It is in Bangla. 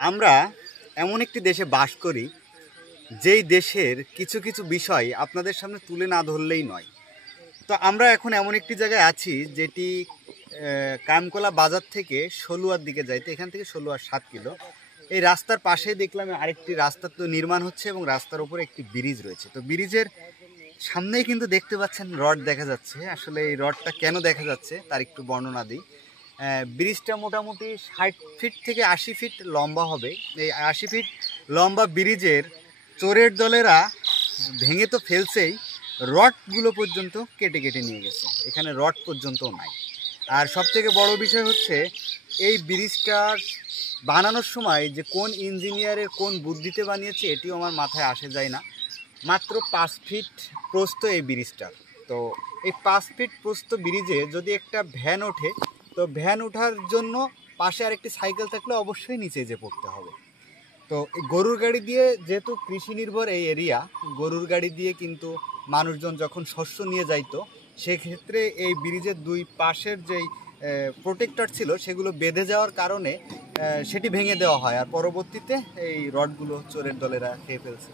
আমরা এমন একটি দেশে বাস করি, যেই দেশের কিছু কিছু বিষয় আপনাদের সামনে তুলে না ধরলেই নয়। তো আমরা এখন এমন একটি জায়গায় আছি যেটি কামকোলা বাজার থেকে সলুয়ার দিকে যাইতে, এখান থেকে সলুয়ার 7 কিলো। এই রাস্তার পাশেই দেখলাম আরেকটি রাস্তা তো নির্মাণ হচ্ছে এবং রাস্তার উপরে একটি ব্রিজ রয়েছে। তো ব্রিজের সামনেই কিন্তু দেখতে পাচ্ছেন রড দেখা যাচ্ছে। আসলে এই রডটা কেন দেখা যাচ্ছে তার একটু বর্ণনা দিই। ব্রিজটা মোটামুটি 60 ফিট থেকে 80 ফিট লম্বা হবে। এই 80 ফিট লম্বা ব্রিজের চোরের দলেরা ভেঙে তো ফেলছেই, রডগুলো পর্যন্ত কেটে কেটে নিয়ে গেছে। এখানে রড পর্যন্তও নাই। আর সবথেকে বড় বিষয় হচ্ছে এই ব্রিজটার বানানোর সময় যে কোন ইঞ্জিনিয়ারের কোন বুদ্ধিতে বানিয়েছে এটিও আমার মাথায় আসে যায় না। মাত্র 5 ফিট প্রস্থ এই ব্রিজটার। তো এই 5 ফিট প্রস্থ ব্রিজে যদি একটা ভ্যান ওঠে, তো ভ্যান ওঠার জন্য পাশে আরেকটি সাইকেল থাকলে অবশ্যই নিচে যে পড়তে হবে। তো এই গরুর গাড়ি দিয়ে, যেহেতু কৃষি নির্ভর এই এরিয়া, গরুর গাড়ি দিয়ে কিন্তু মানুষজন যখন শস্য নিয়ে যাইতো, সেক্ষেত্রে এই ব্রিজের দুই পাশের যেই প্রোটেক্টর ছিল সেগুলো বেঁধে যাওয়ার কারণে সেটি ভেঙে দেওয়া হয়, আর পরবর্তীতে এই রডগুলো চোরের দলেরা খেয়ে ফেলছে।